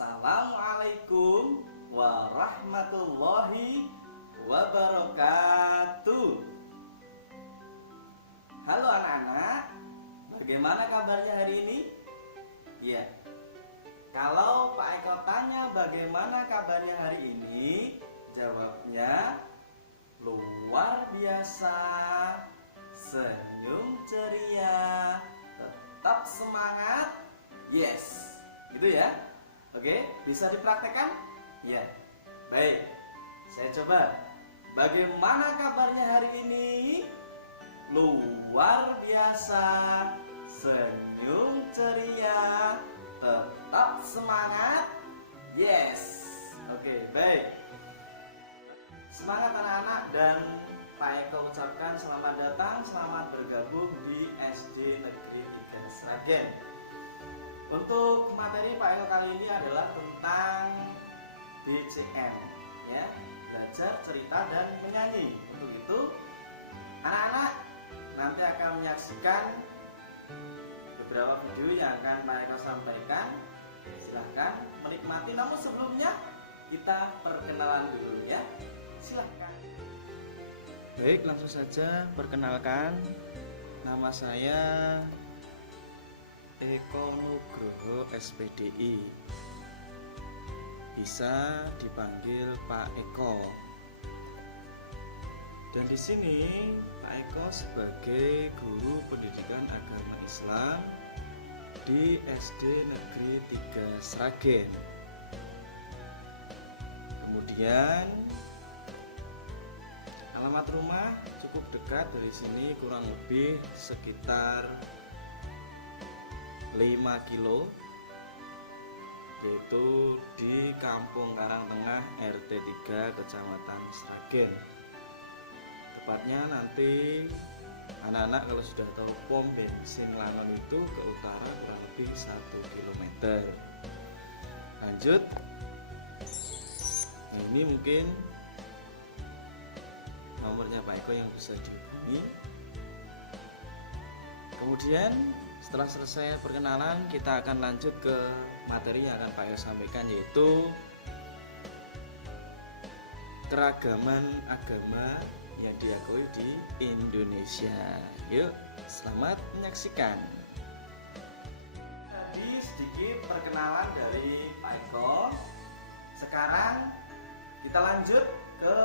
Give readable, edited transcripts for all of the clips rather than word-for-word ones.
Assalamualaikum warahmatullahi wabarakatuh. Halo anak-anak, bagaimana kabarnya hari ini? Ya, kalau Pak Eko tanya bagaimana kabarnya hari ini, jawabnya luar biasa, senyum ceria, tetap semangat. Yes, gitu ya. Oke, bisa dipraktekkan? Ya. Baik. Saya coba. Bagaimana kabarnya hari ini? Luar biasa, senyum ceria, tetap semangat. Yes. Oke, baik. Semangat anak-anak, dan Pak Eko ucapkan selamat datang, selamat bergabung di SD Negeri 3 Sragen. Untuk materi Pak Eko kali ini adalah tentang BCM, ya, belajar cerita dan menyanyi. Untuk itu, anak-anak nanti akan menyaksikan beberapa video yang akan Pak Eko sampaikan. Silahkan menikmati. Namun sebelumnya kita perkenalan dulu ya. Silahkan. Baik, langsung saja perkenalkan. Nama saya Eko Nugroho SPDI, bisa dipanggil Pak Eko. Dan di sini Pak Eko sebagai guru pendidikan agama Islam di SD Negeri 3 Sragen. Kemudian alamat rumah cukup dekat dari sini, kurang lebih sekitar 5 kilo, yaitu di Kampung Karangtengah RT 3 Kecamatan Sragen. Tepatnya nanti anak-anak kalau sudah tahu pom bensin Langon itu ke utara kurang lebih 1 km. Lanjut. Nah, ini mungkin nomornya Pak Eko yang bisa dihubungi. Kemudian setelah selesai perkenalan, kita akan lanjut ke materi yang akan Pak Eko sampaikan, yaitu keragaman agama yang diakui di Indonesia. Yuk, selamat menyaksikan. Tadi sedikit perkenalan dari Pak Eko. Sekarang kita lanjut ke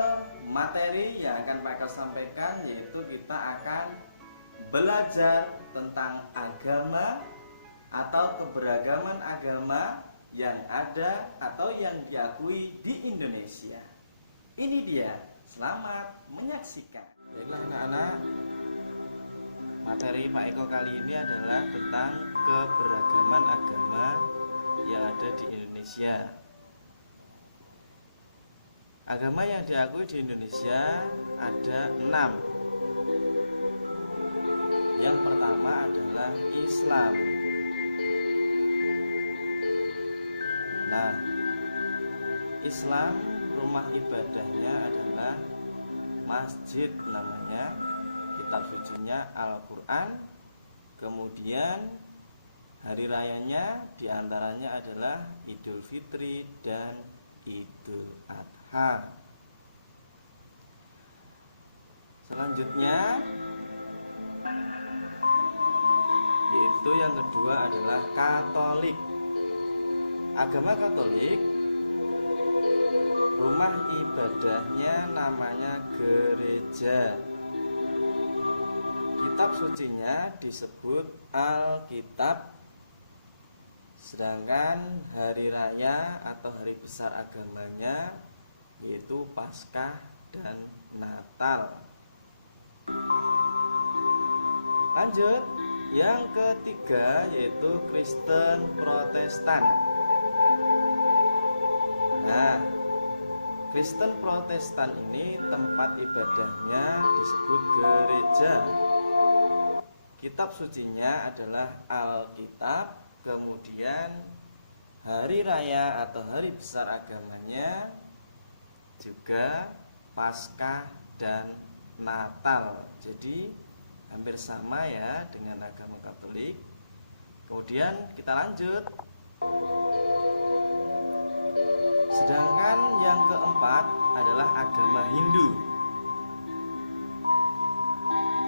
materi yang akan Pak Eko sampaikan, yaitu kita akan belajar tentang agama atau keberagaman agama yang ada atau yang diakui di Indonesia. Ini dia, selamat menyaksikan. Baiklah anak-anak, materi Pak Eko kali ini adalah tentang keberagaman agama yang ada di Indonesia. Agama yang diakui di Indonesia ada 6. Yang pertama adalah Islam. Nah, Islam rumah ibadahnya adalah masjid namanya, kitab sucinya Al-Quran. Kemudian hari rayanya diantaranya adalah Idul Fitri dan Idul Adha. Selanjutnya, yaitu yang kedua adalah Katolik. Agama Katolik, rumah ibadahnya namanya gereja. Kitab sucinya disebut Alkitab. Sedangkan hari raya atau hari besar agamanya yaitu Paskah dan Natal. Lanjut, yang ketiga yaitu Kristen Protestan. Nah, Kristen Protestan ini tempat ibadahnya disebut gereja. Kitab sucinya adalah Alkitab. Kemudian hari raya atau hari besar agamanya juga Paskah dan Natal. Jadi hampir sama ya dengan agama Katolik. Kemudian kita lanjut keempat adalah agama Hindu.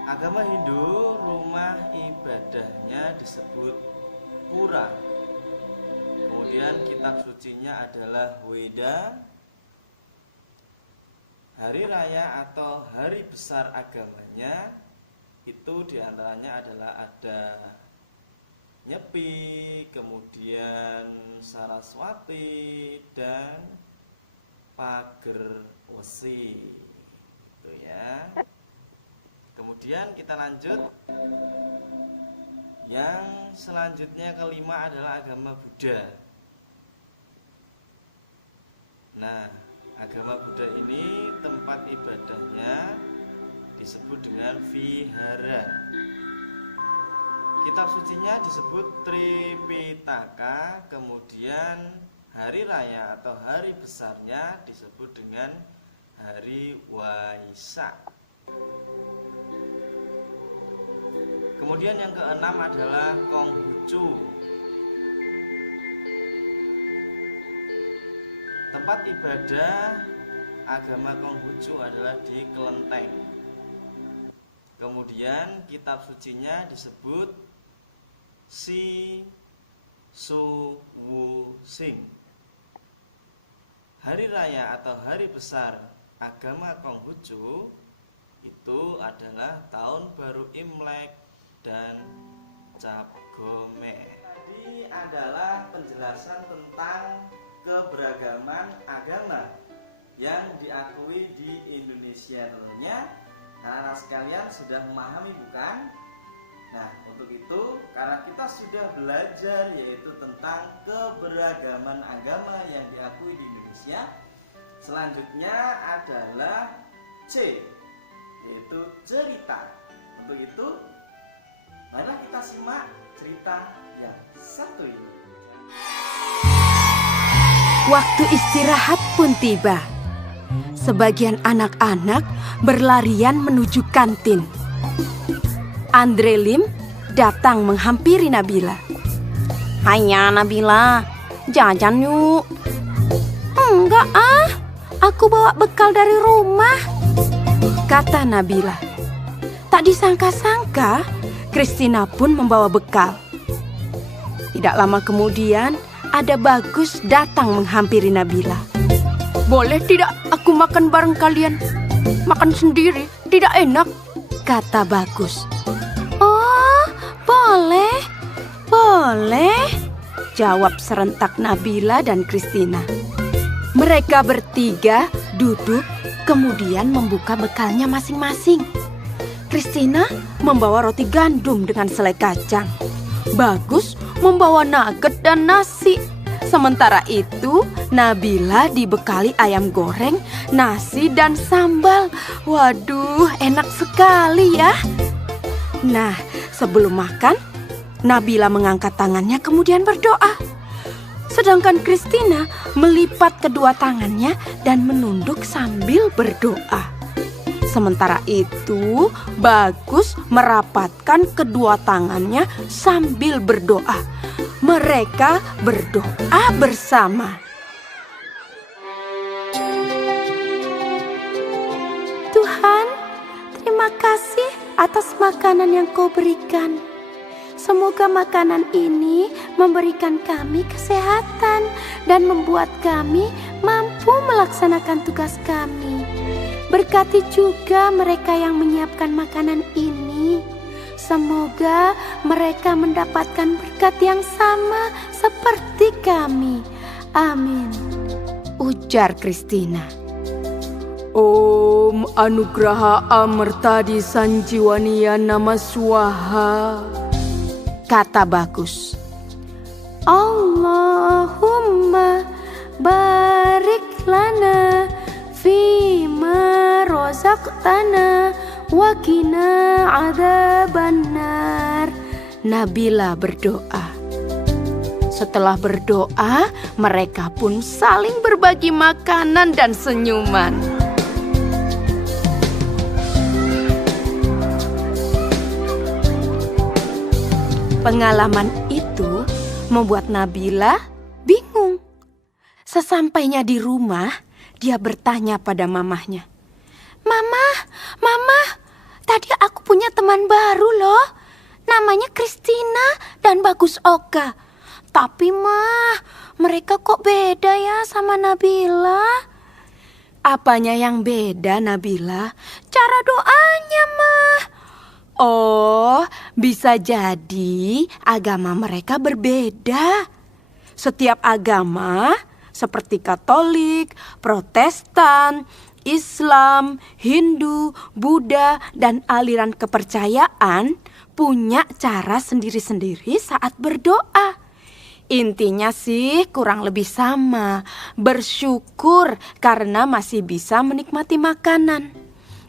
Agama Hindu, rumah ibadahnya disebut pura. Kemudian kitab sucinya adalah Weda. Hari raya atau hari besar agamanya itu diantaranya adalah ada Nyepi, kemudian Saraswati, dan Pager Wesi, gitu ya. Kemudian kita lanjut. Yang selanjutnya kelima adalah agama Buddha. Nah, agama Buddha ini tempat ibadahnya disebut dengan vihara. Kitab sucinya disebut Tripitaka. Kemudian hari raya atau hari besarnya disebut dengan hari Waisak. Kemudian yang keenam adalah Konghucu. Tempat ibadah agama Konghucu adalah di Kelenteng. Kemudian kitab sucinya disebut Si Su Wu Sing. Hari raya atau hari besar agama Konghucu itu adalah tahun baru Imlek dan Cap Gome. Tadi adalah penjelasan tentang keberagaman agama yang diakui di Indonesia. Tentunya anak-anak sekalian sudah memahami, bukan? Nah, untuk itu karena kita sudah belajar yaitu tentang keberagaman agama yang diakui di Indonesia, selanjutnya adalah C, yaitu cerita. Untuk itu marilah kita simak cerita yang satu ini. Waktu istirahat pun tiba. Sebagian anak-anak berlarian menuju kantin. Andre Lim datang menghampiri Nabila. "Hanya Nabila, jajan yuk." "Enggak ah, aku bawa bekal dari rumah," kata Nabila. Tak disangka-sangka, Christina pun membawa bekal. Tidak lama kemudian, ada Bagus datang menghampiri Nabila. "Boleh tidak aku makan bareng kalian? Makan sendiri tidak enak," kata Bagus. "Oh, boleh, boleh," jawab serentak Nabila dan Christina. Mereka bertiga duduk, kemudian membuka bekalnya masing-masing. Christina membawa roti gandum dengan selai kacang. Bagus membawa nugget dan nasi. Sementara itu, Nabila dibekali ayam goreng, nasi, dan sambal. Waduh, enak sekali ya. Nah, sebelum makan, Nabila mengangkat tangannya kemudian berdoa. Sedangkan Christina melipat kedua tangannya dan menunduk sambil berdoa. Sementara itu, Bagus merapatkan kedua tangannya sambil berdoa. Mereka berdoa bersama. "Tuhan, terima kasih atas makanan yang Kau berikan. Semoga makanan ini memberikan kami kesehatan dan membuat kami mampu melaksanakan tugas kami. Berkati juga mereka yang menyiapkan makanan ini. Semoga mereka mendapatkan berkat yang sama seperti kami. Amin," ujar Christina. "Om Anugraha Amertadi Sanjiwania Nama Swaha," kata Bagus. "Allahumma barik lana fima rozaqtana wa qina adzabannar," Nabila berdoa. Setelah berdoa, mereka pun saling berbagi makanan dan senyuman. Pengalaman itu membuat Nabila bingung. Sesampainya di rumah, dia bertanya pada mamahnya, "Mama, Mama, tadi aku punya teman baru loh. Namanya Christina dan Bagus Oka. Tapi Mah, mereka kok beda ya sama Nabila?" "Apanya yang beda, Nabila?" "Cara doanya, Mah." "Oh, bisa jadi agama mereka berbeda. Setiap agama seperti Katolik, Protestan, Islam, Hindu, Buddha, dan aliran kepercayaan punya cara sendiri-sendiri saat berdoa. Intinya sih kurang lebih sama, bersyukur karena masih bisa menikmati makanan.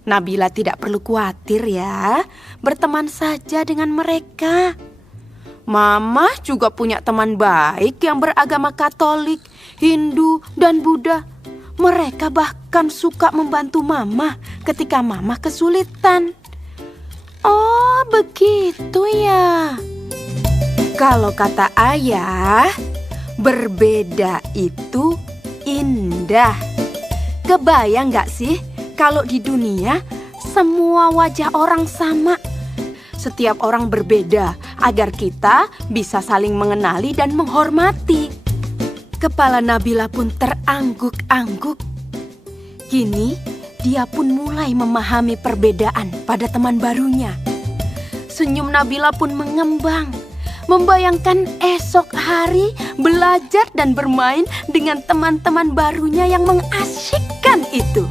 Nabila tidak perlu khawatir ya, berteman saja dengan mereka. Mama juga punya teman baik yang beragama Katolik, Hindu, dan Buddha. Mereka bahkan suka membantu Mama ketika Mama kesulitan." "Oh, begitu ya." Kalau kata ayah, berbeda itu indah. Kebayang gak sih kalau di dunia semua wajah orang sama? Setiap orang berbeda agar kita bisa saling mengenali dan menghormati. Kepala Nabila pun terangguk-angguk. Kini dia pun mulai memahami perbedaan pada teman barunya. Senyum Nabila pun mengembang, membayangkan esok hari belajar dan bermain dengan teman-teman barunya yang mengasyikkan itu.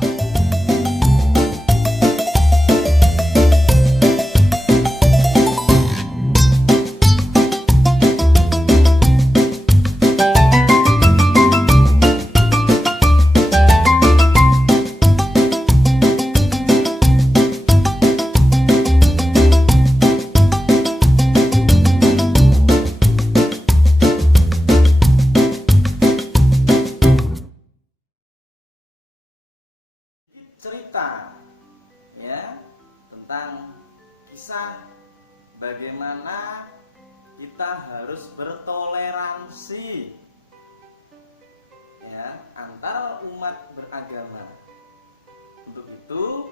Cerita ya tentang kisah bagaimana kita harus bertoleransi ya antara umat beragama. Untuk itu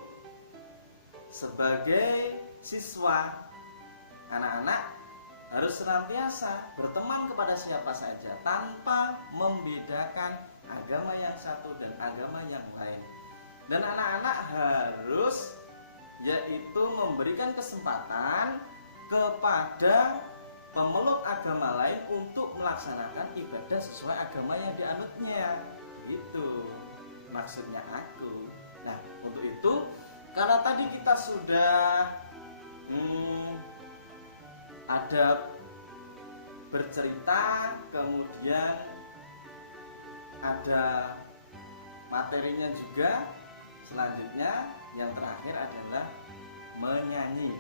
sebagai siswa, anak-anak harus senantiasa berteman kepada siapa saja tanpa membedakan agama yang satu dan agama yang lain. Dan anak-anak harus yaitu memberikan kesempatan kepada pemeluk agama lain untuk melaksanakan ibadah sesuai agama yang dianutnya. Gitu maksudnya aku. Nah, untuk itu karena tadi kita sudah ada bercerita, kemudian ada materinya juga. Selanjutnya yang terakhir adalah menyanyi.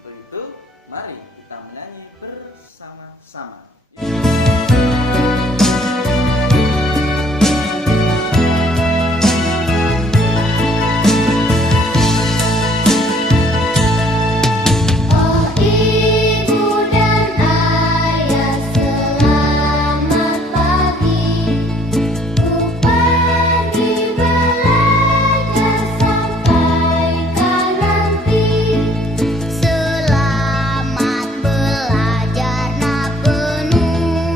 Untuk itu mari kita menyanyi bersama-sama. Selamat belajar nak penuh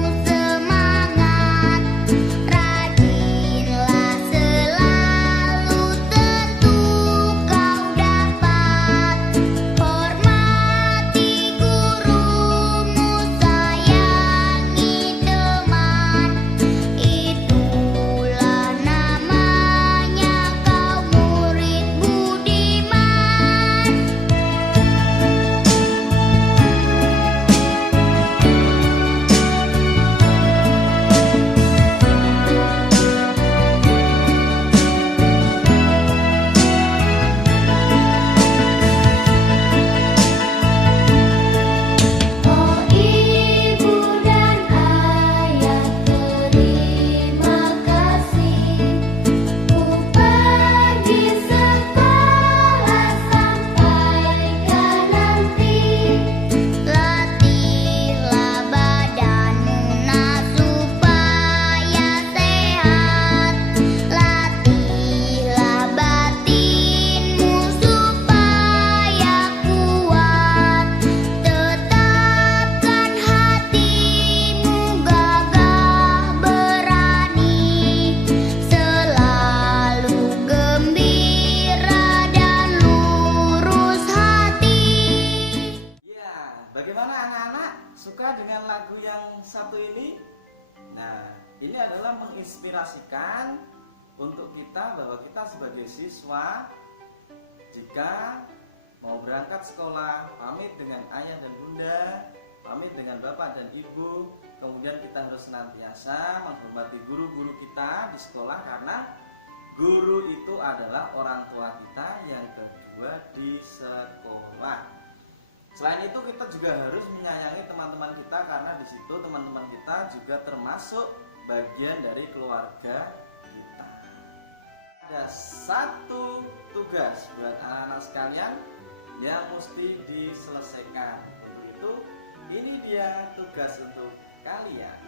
suka dengan lagu yang satu ini? Nah, ini adalah menginspirasikan untuk kita bahwa kita sebagai siswa jika mau berangkat sekolah, pamit dengan ayah dan bunda, pamit dengan bapak dan ibu. Kemudian kita harus senantiasa menghormati guru-guru kita di sekolah, karena guru itu adalah orang tua kita yang kedua di sekolah. Selain itu kita juga harus menyayangi teman-teman kita, karena di situ teman-teman kita juga termasuk bagian dari keluarga kita. Ada satu tugas buat anak-anak sekalian yang mesti diselesaikan. Untuk itu, ini dia tugas untuk kalian.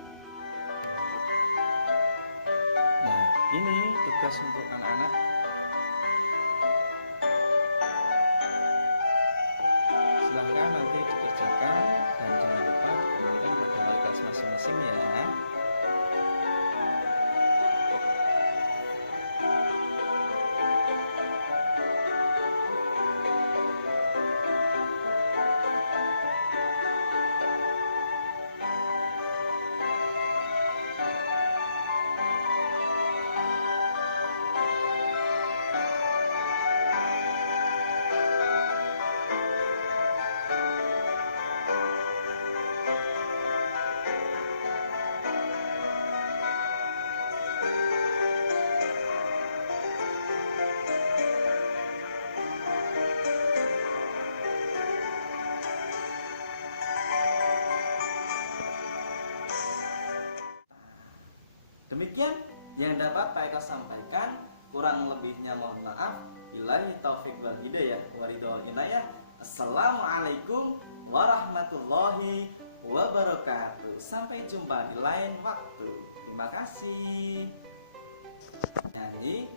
Nah, ini tugas untuk anak-anak. Silahkan nanti dikerjakan dan jangan lupa dikomunikasikan pada wali kelas masing-masing ya. Demikian yang dapat Pak Eko sampaikan, kurang lebihnya mohon maaf. Billahi taufik wal hidayah waridul inayah. Assalamualaikum warahmatullahi wabarakatuh. Sampai jumpa di lain waktu. Terima kasih. Nyanyi